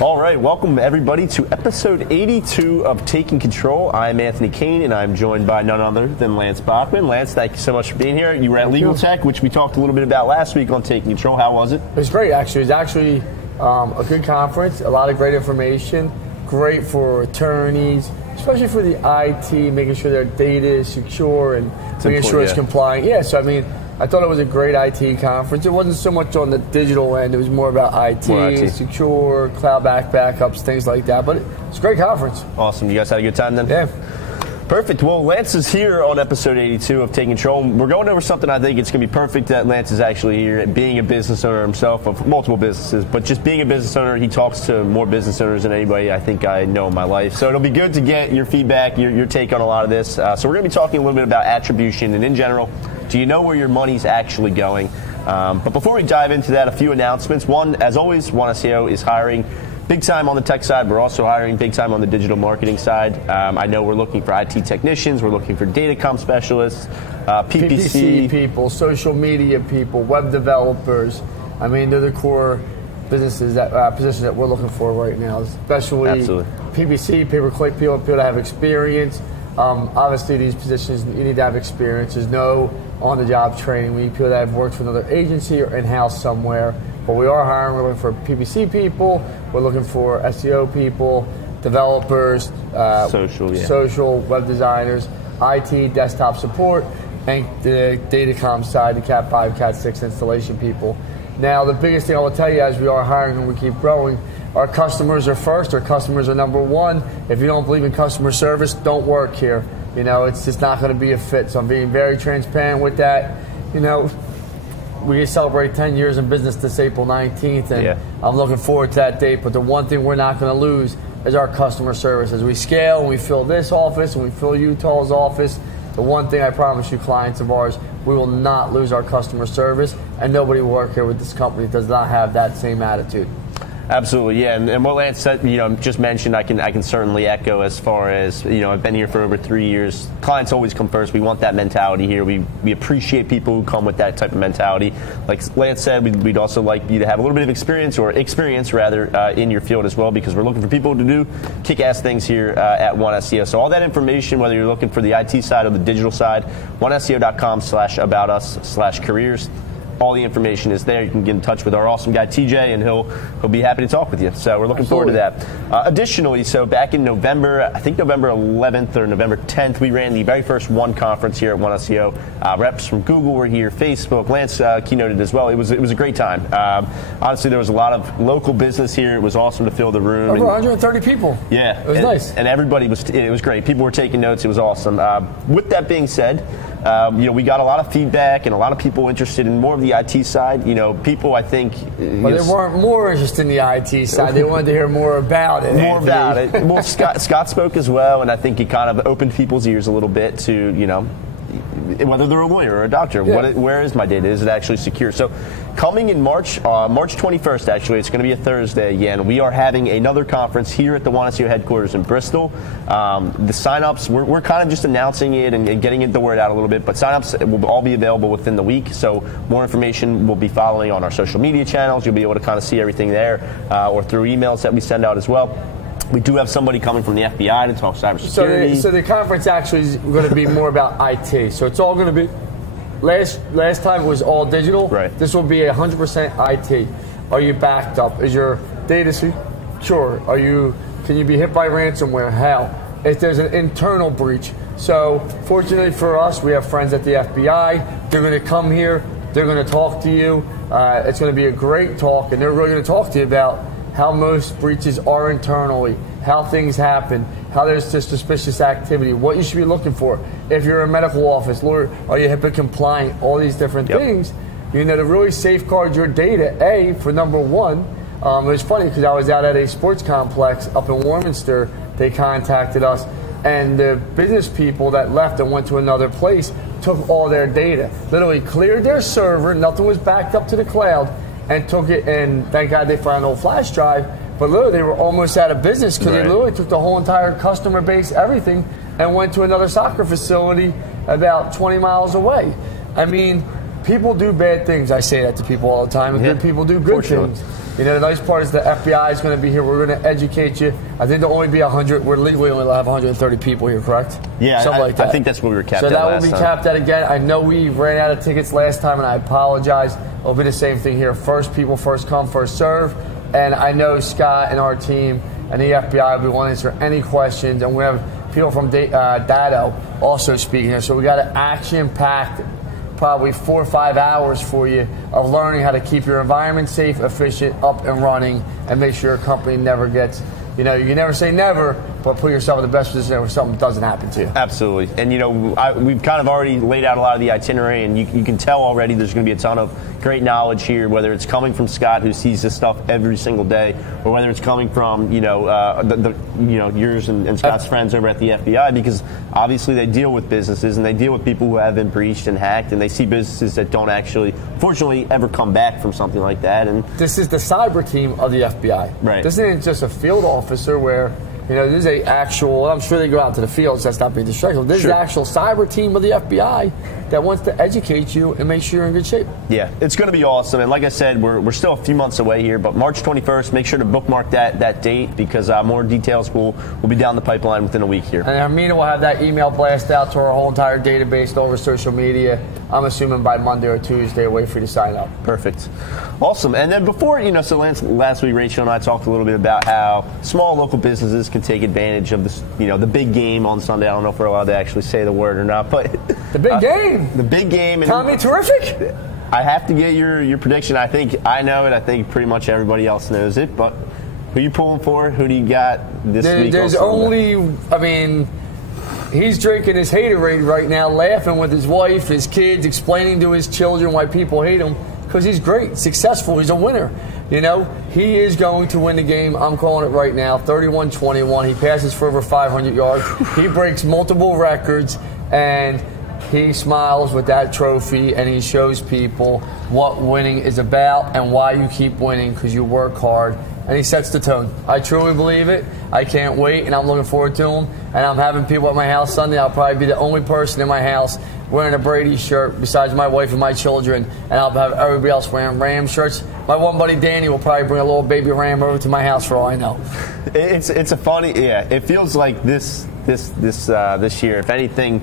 All right, welcome everybody to episode 82 of Taking Control. I'm Anthony Kane, and I'm joined by none other than Lance Bachman. Lance, thank you so much for being here. You were at Legal Tech, which we talked a little bit about last week on Taking Control. How was it? It was great, actually. It was actually a good conference, a lot of great information, great for attorneys, especially for the IT, making sure their data is secure and making sure it's compliant. Yeah, so I mean, I thought it was a great IT conference. It wasn't so much on the digital end. It was more about IT, secure, cloud backups, things like that. But it's a great conference. Awesome. You guys had a good time then? Yeah. Perfect. Well, Lance is here on episode 82 of Taking Control. We're going over something I think it's going to be perfect that Lance is actually here, being a business owner himself of multiple businesses, but just being a business owner, he talks to more business owners than anybody I think I know in my life. So it'll be good to get your feedback, your take on a lot of this. So we're going to be talking a little bit about attribution and in general, do you know where your money's actually going? But before we dive into that, a few announcements. One, as always, One SEO is hiring big time on the tech side. We're also hiring big time on the digital marketing side. I know we're looking for IT technicians. We're looking for datacom specialists, PPC people, social media people, web developers. I mean, they're the core businesses positions that we're looking for right now, especially PPC, pay-per-click people that have experience. Obviously, these positions, you need to have experience. There's no on-the-job training. We need people that have worked for another agency or in-house somewhere. But we are hiring. We're looking for PPC people. We're looking for SEO people, developers, social web designers, IT, desktop support, and the datacom side, the Cat 5, Cat 6 installation people. Now, the biggest thing I will tell you as we are hiring and we keep growing, our customers are first. Our customers are number one. If you don't believe in customer service, don't work here. You know, it's just not going to be a fit. So I'm being very transparent with that. You know, we celebrate 10 years in business this April 19th, and I'm looking forward to that date. But the one thing we're not going to lose is our customer service. As we scale and we fill this office and we fill Utah's office, the one thing I promise you, clients of ours, we will not lose our customer service, and nobody will work here with this company that does not have that same attitude. Absolutely, yeah, and what Lance said, just mentioned, I can certainly echo as far as, I've been here for over 3 years. Clients always come first. We want that mentality here. We appreciate people who come with that type of mentality. Like Lance said, we'd also like you to have a little bit of experience in your field as well, because we're looking for people to do kick-ass things here at One SEO. So all that information, whether you're looking for the IT side or the digital side, oneseo.com/aboutus/careers. All the information is there. You can get in touch with our awesome guy TJ, and he'll be happy to talk with you. So we're looking forward to that. Additionally, so back in November, I think November 11th or November 10th, we ran the very first One conference here at One SEO. Reps from Google were here, Facebook. Lance keynoted as well. It was a great time. Honestly, there was a lot of local business here. It was awesome to fill the room. Over 130 people. Yeah, it was nice, and everybody it was great. People were taking notes. It was awesome. With that being said, we got a lot of feedback and a lot of people interested in more of the IT side. People, I think... Well, they weren't more interested in the IT side. They wanted to hear more about it. More about it. Well, Scott spoke as well, and I think he kind of opened people's ears a little bit to, whether they're a lawyer or a doctor, where is my data? Is it actually secure? So coming in March 21st, actually, it's going to be a Thursday again. We are having another conference here at the One SEO headquarters in Bristol. The sign-ups, we're kind of just announcing it and getting the word out a little bit, but sign-ups will all be available within the week. So more information will be following on our social media channels. You'll be able to kind of see everything there or through emails that we send out as well. We do have somebody coming from the FBI to talk cybersecurity. So the conference actually is going to be more about IT. So it's all going to be, last time it was all digital. Right. This will be 100% IT. Are you backed up? Is your data secure? Can you be hit by ransomware? How? If there's an internal breach. So fortunately for us, we have friends at the FBI. They're going to come here. They're going to talk to you. It's going to be a great talk, and they're really going to talk to you about how most breaches are internally, how things happen, how there's just suspicious activity, what you should be looking for. If you're a medical office, lawyer, are you HIPAA compliant, all these different things. To really safeguard your data, for number one. It was funny because I was out at a sports complex up in Warminster. They contacted us, and the business people that left and went to another place took all their data, literally cleared their server, nothing was backed up to the cloud, and took it, and thank God they found an old flash drive. But literally, they were almost out of business because they literally took the whole entire customer base, everything, and went to another soccer facility about 20 miles away. I mean, people do bad things. I say that to people all the time, and good people do good things. You know, the nice part is the FBI is going to be here. We're going to educate you. I think there'll only be 100. We're legally only allowed to have 130 people here, correct? Yeah, something like that. I think that's what we were capped at. So that will be capped at again. I know we ran out of tickets last time, and I apologize. It'll be the same thing here. First people, first come, first serve. And I know Scott and our team and the FBI will be wanting to answer any questions. And we have people from Dado also speaking here. So we got an action-packed, probably 4 or 5 hours for you of learning how to keep your environment safe, efficient, up and running, and make sure your company never gets, you know, you can never say never, but put yourself in the best position where something doesn't happen to you. Absolutely. And, you know, we've kind of already laid out a lot of the itinerary, and you can tell already there's going to be a ton of great knowledge here, whether it's coming from Scott, who sees this stuff every single day, or whether it's coming from, you know, yours and Scott's friends over at the FBI, because obviously they deal with businesses and they deal with people who have been breached and hacked, and they see businesses that don't actually, fortunately, ever come back from something like that. And this is the cyber team of the FBI. Right. This isn't just a field officer where, you know, this is a actual, I'm sure they go out to the fields, that's not being distracted. This is the actual cyber team of the FBI that wants to educate you and make sure you're in good shape. Yeah, it's going to be awesome. And like I said, we're still a few months away here, but March 21st, make sure to bookmark that date, because more details will be down the pipeline within a week here. And Armina will have that email blast out to our whole entire database over social media. I'm assuming by Monday or Tuesday, wait for you to sign up. Perfect. Awesome. And then before, you know, so last week Rachel and I talked a little bit about how small local businesses can take advantage of this, you know, the big game on Sunday. I don't know if we're allowed to actually say the word or not, but the big game. The big game. And Tommy Terrific. I have to get your prediction. I think I know it. I think pretty much everybody else knows it. But who are you pulling for? Who do you got this week? There's only, I mean, he's drinking his haterade right now, laughing with his wife, his kids, explaining to his children why people hate him, because he's great, successful, he's a winner. You know, he is going to win the game. I'm calling it right now, 31-21. He passes for over 500 yards. He breaks multiple records, and he smiles with that trophy, and he shows people what winning is about and why you keep winning, because you work hard. And he sets the tone. I truly believe it. I can't wait, and I'm looking forward to him. And I'm having people at my house Sunday. I'll probably be the only person in my house wearing a Brady shirt besides my wife and my children, and I'll have everybody else wearing Ram shirts. My one buddy Danny will probably bring a little baby Ram over to my house for all I know. It's a funny, it feels like this year, if anything,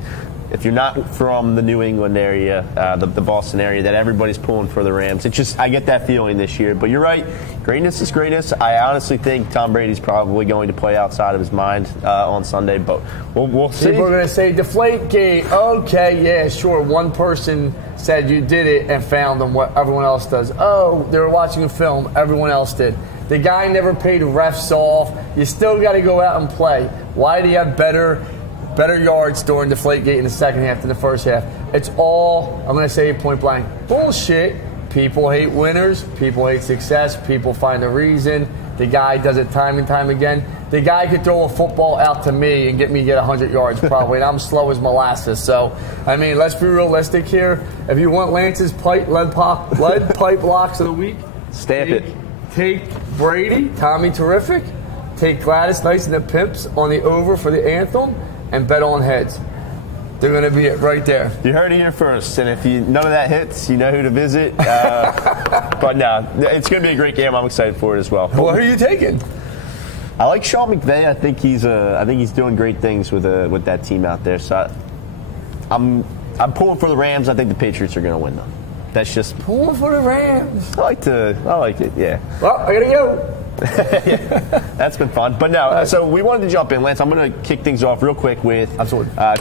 if you're not from the New England area, the Boston area, that everybody's pulling for the Rams. It's just, I get that feeling this year. But you're right, greatness is greatness. I honestly think Tom Brady's probably going to play outside of his mind on Sunday, but we'll see. People are going to say, Deflategate. Okay, yeah, sure. One person said you did it and found them what everyone else does. Oh, they were watching a film. Everyone else did. The guy never paid refs off. You still got to go out and play. Why do you have better yards during Deflategate in the second half than the first half? It's all, I'm going to say point blank, bullshit. People hate winners. People hate success. People find a reason. The guy does it time and time again. The guy could throw a football out to me and get 100 yards probably, and I'm slow as molasses. So, I mean, let's be realistic here. If you want Lance's lead pipe locks of the week, take Brady, Tommy Terrific, take Gladys Knights and the Pimps on the over for the anthem, and bet on heads. They're going to be it right there. You heard it here first, and if none of that hits, you know who to visit. But no, it's going to be a great game. I'm excited for it as well. Well, who are you taking? I like Sean McVay. I think he's doing great things with that team out there. So I'm pulling for the Rams. I think the Patriots are going to win though. That's just pulling for the Rams. I like it. Yeah. Well, I gotta go. Yeah, that's been fun. But no, so we wanted to jump in, Lance. I'm going to kick things off real quick with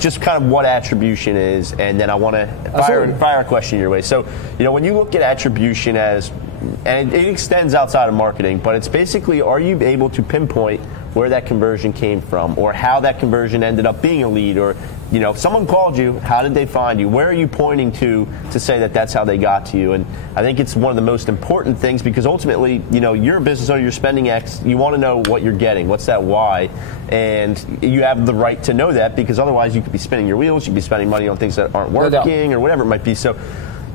just kind of what attribution is, and then I want to fire a question your way. So, you know, when you look at attribution and it extends outside of marketing, but it's basically, are you able to pinpoint where that conversion came from, or how that conversion ended up being a lead, or, you know, someone called you, how did they find you? Where are you pointing to say that that's how they got to you? And I think it's one of the most important things, because ultimately, you know, you're a business owner, you're spending X, you want to know what you're getting, what's that why, and you have the right to know that, because otherwise you could be spinning your wheels, you could be spending money on things that aren't working or whatever it might be. So,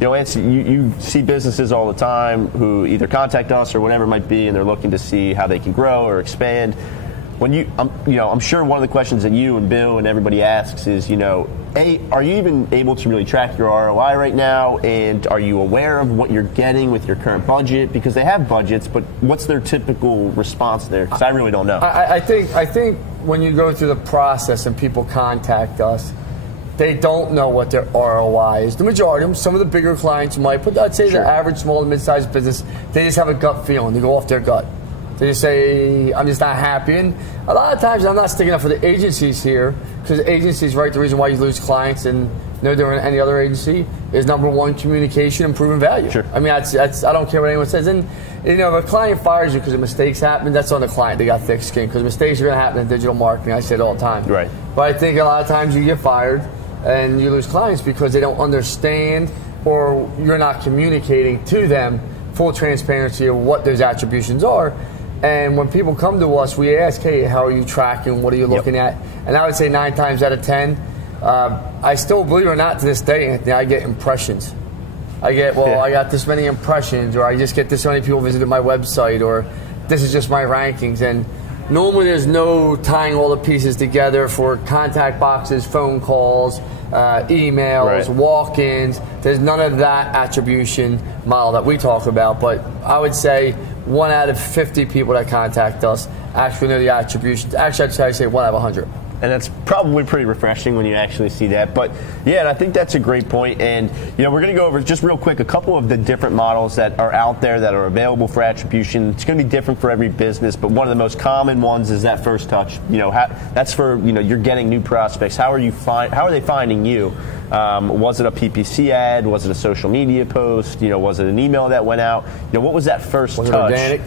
Lance, you see businesses all the time who either contact us or whatever it might be, and they're looking to see how they can grow or expand. When I'm sure one of the questions that you and Bill and everybody asks is, are you even able to really track your ROI right now? And are you aware of what you're getting with your current budget? Because they have budgets, but what's their typical response there? Because I really don't know. I think when you go through the process and people contact us, they don't know what their ROI is. The majority of them, some of the bigger clients might, but I'd say the average small and mid-sized business, they just have a gut feeling. They go off their gut. They just say, I'm just not happy. And a lot of times I'm not sticking up for the agencies here, because agencies, right, the reason why you lose clients and no different than any other agency is number one, communication and proven value. Sure. I mean, that's I don't care what anyone says. And, if a client fires you because mistakes happen, that's on the client. They got thick skin, because mistakes are going to happen in digital marketing. I say it all the time. Right. But I think a lot of times you get fired and you lose clients because they don't understand, or you're not communicating to them full transparency of what those attributions are. And when people come to us, we ask, hey, how are you tracking? What are you looking at? And I would say 9 times out of 10, I still, believe it or not, to this day, Anthony, I get impressions. I got this many impressions, or I just get this many people visited my website, or this is just my rankings. And normally there's no tying all the pieces together for contact boxes, phone calls, emails, walk-ins. There's none of that attribution model that we talk about. But I would say 1 out of 50 people that contact us actually know the attribution. Actually, I'd say 1 out of 100. And that's probably pretty refreshing when you actually see that. But yeah, and I think that's a great point. And we're going to go over just real quick a couple of the different models that are out there that are available for attribution. It's going to be different for every business, but one of the most common ones is that first touch. That's for you're getting new prospects. How are they finding you? Was it a PPC ad? Was it a social media post? Was it an email that went out? What was that first touch? Organic?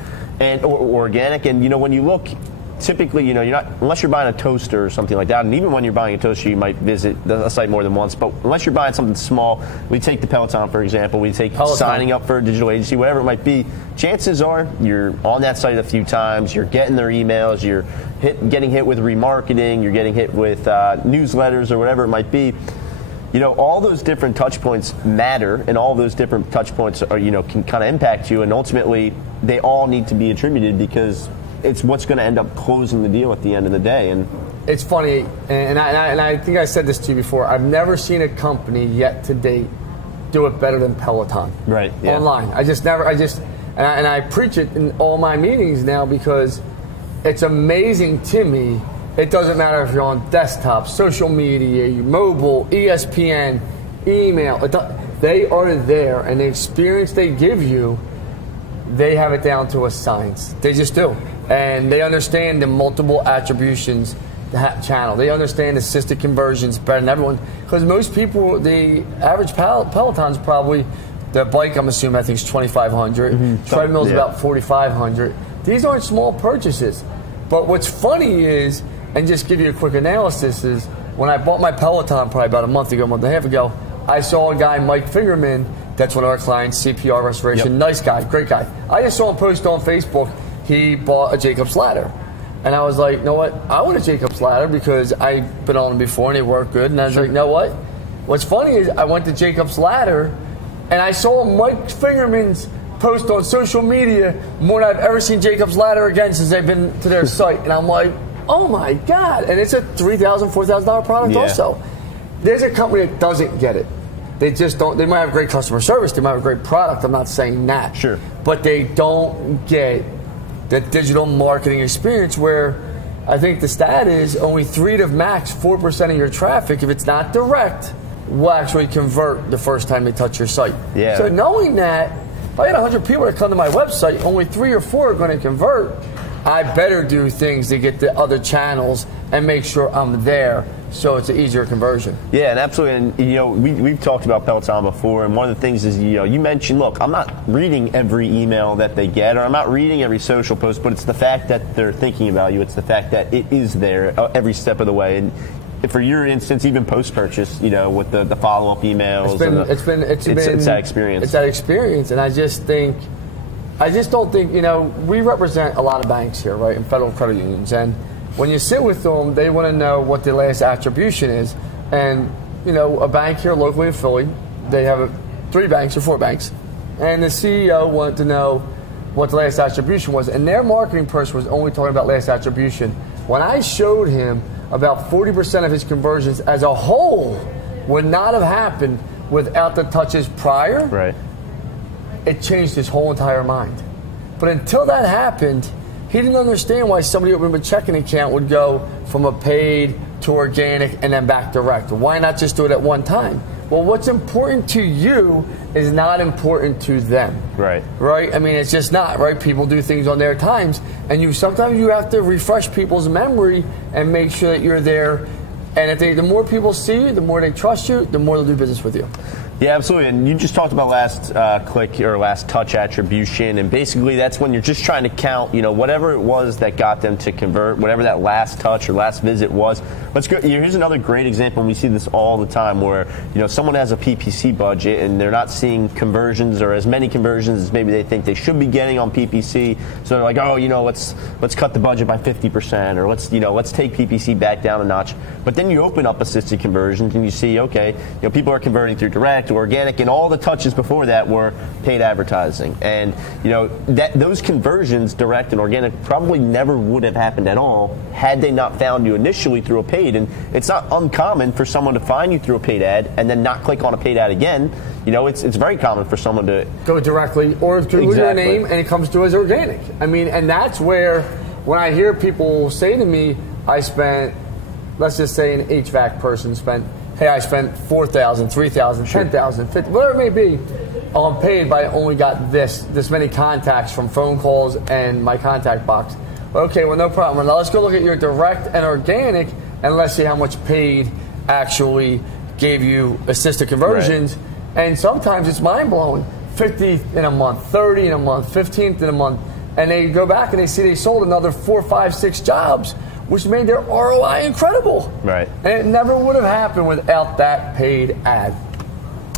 Or organic. And when you look, typically, you're not, unless you're buying a toaster or something like that, and even when you're buying a toaster, you might visit the site more than once, but unless you're buying something small, we take the Peloton, for example, we take signing up for a digital agency, whatever it might be, chances are you're on that site a few times, you're getting their emails, you're getting hit with remarketing, you're getting hit with newsletters or whatever it might be. All those different touch points matter, and all those different touch points are, can kind of impact you, and ultimately they all need to be attributed, because it's what's going to end up closing the deal at the end of the day. And it's funny, and I think I said this to you before. I've never seen a company yet to date do it better than Peloton. Right. Yeah. Online. And I preach it in all my meetings now, because it's amazing to me. It doesn't matter if you're on desktop, social media, mobile, ESPN, email. They are there, and the experience they give you, they have it down to a science. They just do. And they understand the multiple attributions channel. They understand assisted conversions better than everyone. Because most people, the average Peloton's probably, the bike, I'm assuming, I think is 2,500. Mm-hmm. Treadmill's about 4,500. These aren't small purchases. But what's funny is, and just give you a quick analysis, is when I bought my Peloton probably about a month and a half ago, I saw a guy, Mike Fingerman, that's one of our clients, CPR Restoration, nice guy, great guy. I just saw him post on Facebook, he bought a Jacob's ladder. And I was like, you know what, I want a Jacob's ladder, because I've been on them before and they work good. And I was like, you know what? What's funny is I went to Jacob's ladder and I saw Mike Fingerman's post on social media more than I've ever seen Jacob's ladder again since they've been to their site. And I'm like, oh my God. And it's a $3,000, $4,000 product also. There's a company that doesn't get it. They just don't. They might have great customer service. They might have a great product. I'm not saying that. Sure. But they don't get the digital marketing experience, where I think the stat is only 3 to max 4% of your traffic, if it's not direct, will actually convert the first time they touch your site. Yeah. So knowing that, if I had 100 people that come to my website, only 3 or 4 are going to convert, I better do things to get the other channels and make sure I'm there, so it's an easier conversion. Yeah, and absolutely. And we've talked about Peloton before, and one of the things is you mentioned, look, I'm not reading every email that they get, or I'm not reading every social post, but it's the fact that they're thinking about you. It's the fact that it is there every step of the way. And for your instance, even post-purchase, with the follow-up emails, it's that experience. It's that experience, and I just don't think, we represent a lot of banks here, right, and federal credit unions, and when you sit with them, they want to know what the last attribution is. And, a bank here locally in Philly, they have 3 banks or 4 banks, and the CEO wanted to know what the last attribution was, and their marketing person was only talking about last attribution. When I showed him about 40% of his conversions as a whole would not have happened without the touches prior, right, it changed his whole entire mind. But until that happened, he didn't understand why somebody opening a checking account would go from a paid to organic and then back direct. Why not just do it at one time? Well, what's important to you is not important to them. Right. Right? I mean, it's just not, right? People do things on their times, and sometimes you have to refresh people's memory and make sure that you're there. And the more people see you, the more they trust you, the more they'll do business with you. Yeah, absolutely. And you just talked about last click or last touch attribution, and basically that's when you're just trying to count, whatever it was that got them to convert, whatever that last touch or last visit was. Let's go. Here's another great example, and we see this all the time, where someone has a PPC budget and they're not seeing conversions or as many conversions as maybe they think they should be getting on PPC. So they're like, oh, let's cut the budget by 50%, or let's take PPC back down a notch. But then you open up assisted conversions and you see, okay, people are converting through direct, organic, and all the touches before that were paid advertising. And those conversions, direct and organic, probably never would have happened at all had they not found you initially through a paid. And it's not uncommon for someone to find you through a paid ad and then not click on a paid ad again. It's very common for someone to go directly or through your name, and it comes through as organic. I mean, and that's where when I hear people say to me, I spent, let's just say an HVAC person I spent $4,000, $3,000, $10,000, $50,000, whatever it may be, on paid, but I only got this many contacts from phone calls and my contact box. Okay, well, no problem. Now let's go look at your direct and organic, and let's see how much paid actually gave you assisted conversions. Right. And sometimes it's mind-blowing. 50 in a month, 30 in a month, 15th in a month, and they go back and they see they sold another 4, 5, 6 jobs, which made their ROI incredible. Right. And it never would have happened without that paid ad.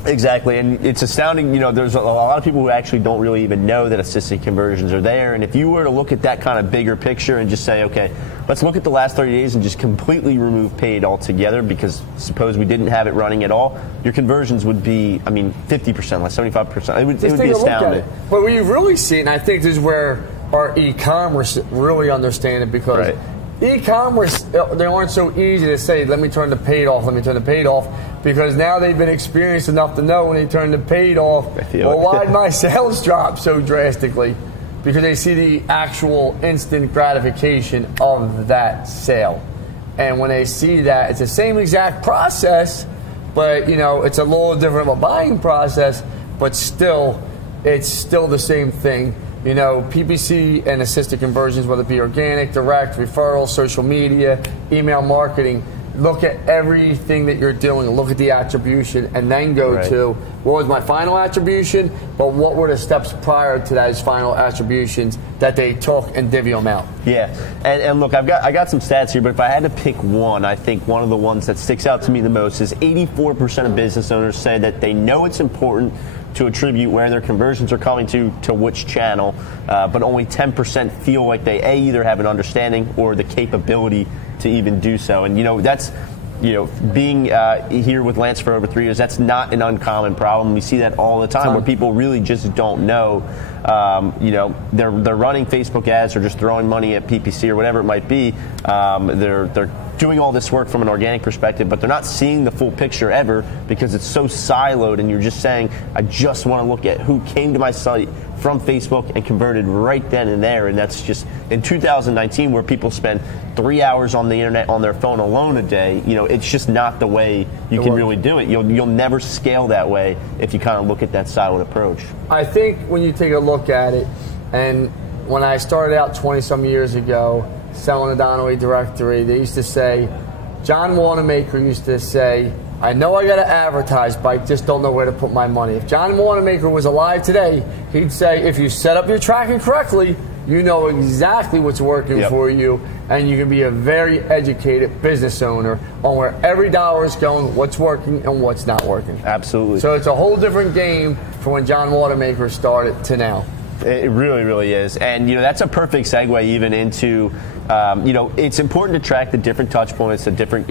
Exactly, and it's astounding. There's a lot of people who actually don't really even know that assisted conversions are there. And if you were to look at that kind of bigger picture and just say, okay, let's look at the last 30 days and just completely remove paid altogether, because suppose we didn't have it running at all, your conversions would be, 50% less, 75%. It would be astounding. But what you really see, and I think this is where our e-commerce really understand it, because right. E-commerce, they aren't so easy to say, let me turn the paid off, let me turn the paid off, because now they've been experienced enough to know when they turn the paid off, well, why'd my sales drop so drastically? Because they see the actual instant gratification of that sale. And when they see that, it's the same exact process, but it's a little different of a buying process, but still, it's still the same thing. PPC and assisted conversions, whether it be organic, direct, referral, social media, email marketing, look at everything that you're doing, look at the attribution, and then go to what was my final attribution, but what were the steps prior to those final attributions that they took, and divvy them out. Yeah, and look, I got some stats here, but if I had to pick one, I think one of the ones that sticks out to me the most is 84% of business owners say that they know it's important to attribute where their conversions are coming to which channel, but only 10% feel like they either have an understanding or the capability to even do so. And that's being here with Lance for over 3 years, that's not an uncommon problem. We see that all the time where people really just don't know. They're running Facebook ads or just throwing money at PPC or whatever it might be. They're doing all this work from an organic perspective, but they're not seeing the full picture ever because it's so siloed, and you're just saying, I just want to look at who came to my site from Facebook and converted right then and there. And that's just in 2019, where people spend 3 hours on the internet on their phone alone a day. It's just not the way you can really do it. You'll never scale that way if you kind of look at that siloed approach. I think when you take a look at it, and when I started out 20-some years ago selling a Donnelly directory, they used to say, John Wanamaker used to say, I know I got to advertise, but I just don't know where to put my money. If John Wanamaker was alive today, he'd say, if you set up your tracking correctly, you know exactly what's working for you, and you can be a very educated business owner on where every dollar is going, what's working and what's not working. Absolutely. So it's a whole different game from when John Wanamaker started to now. It really, really is. And, that's a perfect segue even into, it's important to track the different touch points, the different,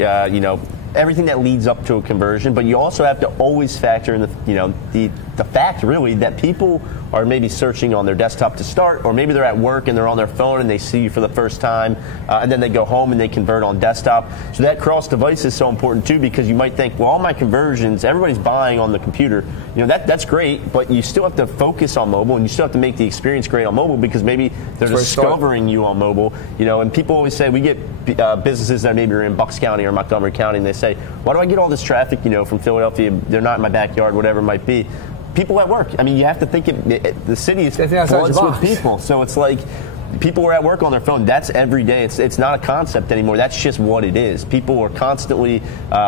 everything that leads up to a conversion, but you also have to always factor in the the fact, really, that people are maybe searching on their desktop to start, or maybe they're at work and they're on their phone and they see you for the first time, and then they go home and they convert on desktop. So that cross-device is so important, too, because you might think, well, all my conversions, everybody's buying on the computer. You know, that's great, but you still have to focus on mobile, and you still have to make the experience great on mobile, because maybe they're discovering you on mobile. You know, and people always say, we get businesses that maybe are in Bucks County or Montgomery County, and they say, why do I get all this traffic, you know, from Philadelphia? They're not in my backyard, whatever it might be. People at work. I mean, you have to think the city is floods with people. So it's like people are at work on their phone. That's every day. It's not a concept anymore. That's just what it is. People are constantly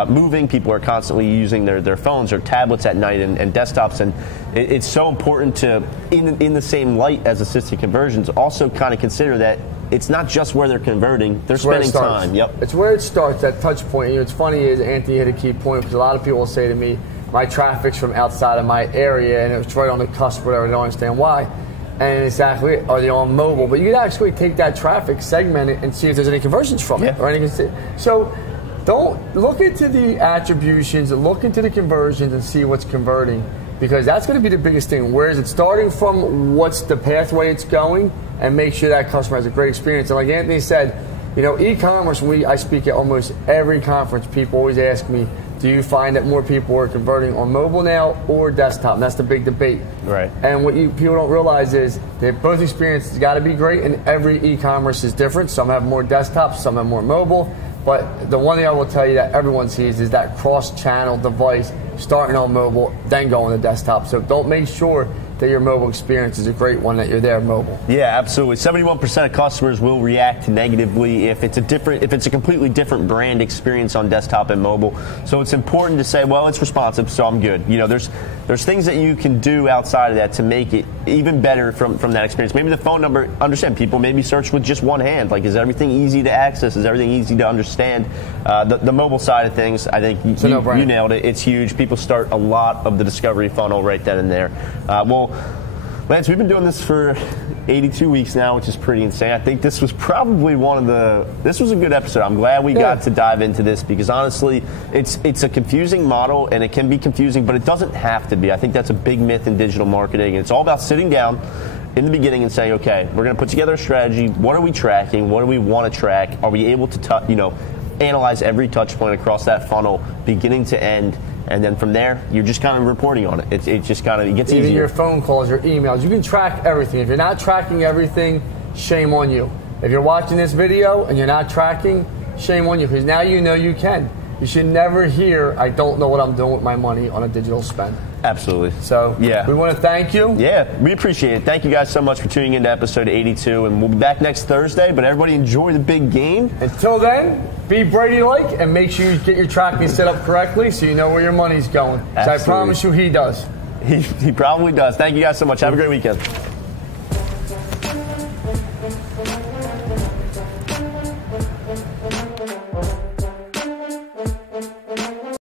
moving. People are constantly using their phones or tablets at night and desktops. And it's so important to, in the same light as assisted conversions, also kind of consider that it's not just where they're converting. They're spending time. Yep. It's where it starts, that touch point. You know, it's funny is Anthony hit a key point, because a lot of people will say to me, my traffic's from outside of my area, and it's right on the cusp, whatever. I don't understand why. And exactly, are they on mobile? But you can actually take that traffic, segment it, and see if there's any conversions from it. Or anything. So don't look into the attributions, look into the conversions, and see what's converting, because that's going to be the biggest thing. Where is it starting from? What's the pathway it's going? And make sure that customer has a great experience. And like Anthony said, you know, e-commerce, I speak at almost every conference, people always ask me, do you find that more people are converting on mobile now or desktop? And that's the big debate. Right. And what people don't realize is that both experiences got to be great, and every e-commerce is different. Some have more desktop, some have more mobile. But the one thing I will tell you that everyone sees is that cross-channel device starting on mobile, then going to desktop. So don't make sure that your mobile experience is a great one, that you're there mobile. Yeah, absolutely. 71% of customers will react negatively if it's a completely different brand experience on desktop and mobile. So it's important to say, well, it's responsive, so I'm good. You know, there's things that you can do outside of that to make it even better from that experience. Maybe the phone number, understand, people maybe search with just one hand. Like, is everything easy to access? Is everything easy to understand? The mobile side of things, I think you nailed it. It's huge. People start a lot of the discovery funnel right then and there. Well, Lance, we've been doing this for 82 weeks now, which is pretty insane. I think this was probably this was a good episode. I'm glad we got to dive into this, because honestly, it's a confusing model, and it can be confusing, but it doesn't have to be. I think that's a big myth in digital marketing. It's all about sitting down in the beginning and saying, okay, we're going to put together a strategy. What are we tracking? What do we want to track? Are we able to, analyze every touch point across that funnel, beginning to end? And then from there, you're just kind of reporting on it. It just kind of gets easier. Even your phone calls, your emails, you can track everything. If you're not tracking everything, shame on you. If you're watching this video and you're not tracking, shame on you, because now you know you can. You should never hear, I don't know what I'm doing with my money on a digital spend. Absolutely. So we want to thank you. Yeah, we appreciate it. Thank you guys so much for tuning into episode 82, and we'll be back next Thursday, but everybody enjoy the big game. Until then, be Brady-like, and make sure you get your tracking set up correctly so you know where your money's going. So I promise you he does. He probably does. Thank you guys so much. Have a great weekend.